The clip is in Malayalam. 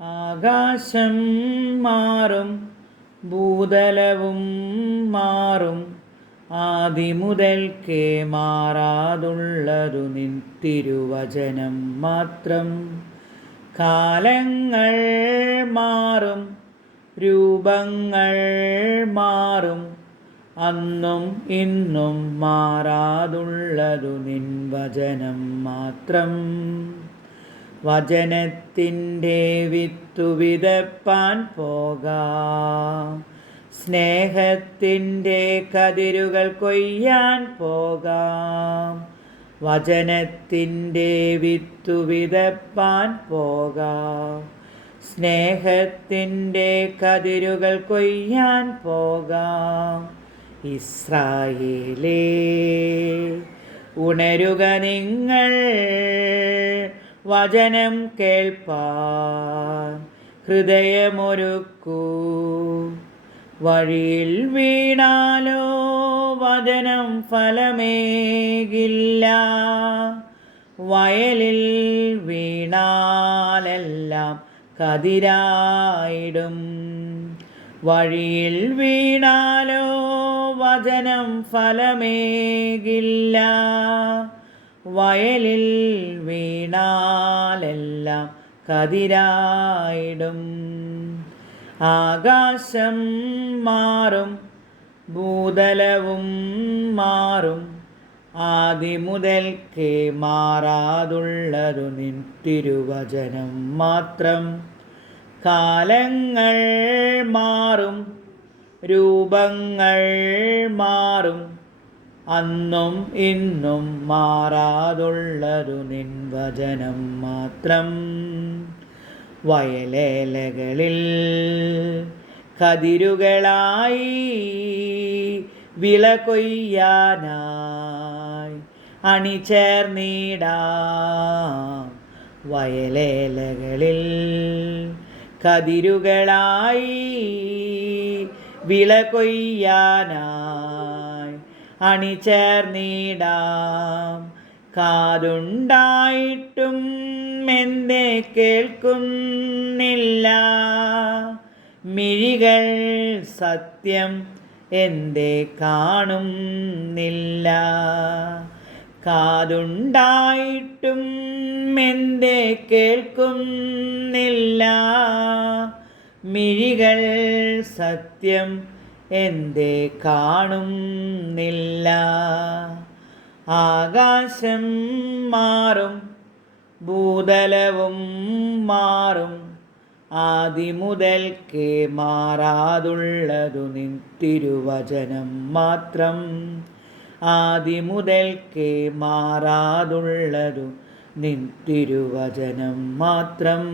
ആകാശം മാറും ഭൂതലവും മാറും. ആദിമുതൽക്കേ മാറാതുള്ളതു നിൻ തിരുവചനം മാത്രം. കാലങ്ങൾ മാറും രൂപങ്ങൾ മാറും. അന്നും ഇന്നും മാറാതുള്ളതു നിൻ വചനം മാത്രം. വചനത്തിന്റെ വിത്തു വിതപ്പാൻ പോകാം. സ്നേഹത്തിന്റെ കതിരുകൾ കൊയ്യാൻ പോകാം. വചനത്തിന്റെ വിത്തു വിതപ്പാൻ പോകാം. സ്നേഹത്തിന്റെ കതിരുകൾ കൊയ്യാൻ പോകാം. ഇസ്രായേലേ ഉണരുക നിങ്ങൾ വചനം കേൾപ്പാൻ ഹൃദയമൊരുക്കൂ. വഴിയിൽ വീണാലോ വചനം ഫലമേകില്ല. വയലിൽ വീണാലെല്ലാം കതിരായിടും. വഴിയിൽ വീണാലോ വചനം ഫലമേകില്ല. വയലിൽ വീണാലെല്ലാം കതിരായിടും. ആകാശം മാറും ഭൂതലവും മാറും. ആദിമുതൽക്കേ മാറാതുള്ളതു നിൻ തിരുവചനം മാത്രം. കാലങ്ങൾ മാറും രൂപങ്ങൾ മാറും. അന്നും ഇന്നും മാറാതുള്ളൊരു നിൻ വചനം മാത്രം. വയലേലകളിൽ കതിരുകളായി വിള കൊയ്യാനായി അണിചേർന്നിടാം വയലേലകളിൽ കതിരുകളായി വിള കൊയ്യാനായി അണിചേർന്നിടാം. കാതുണ്ടായിട്ടും എന്തേ കേൾക്കുന്നില്ല. മിഴികൾ സത്യം എന്തേ കാണുന്നില്ല. കാതുണ്ടായിട്ടും എന്തേ കേൾക്കുന്നില്ല. മിഴികൾ സത്യം എന്തേ കാണുന്നില്ല? ആകാശം മാറും ഭൂതലവും മാറും. ആദിമുതൽക്കേ മാറാതുള്ളതു നിൻ തിരുവചനം മാത്രം. ആദിമുതൽക്കേ മാറാതുള്ളതു നിൻ തിരുവചനം മാത്രം.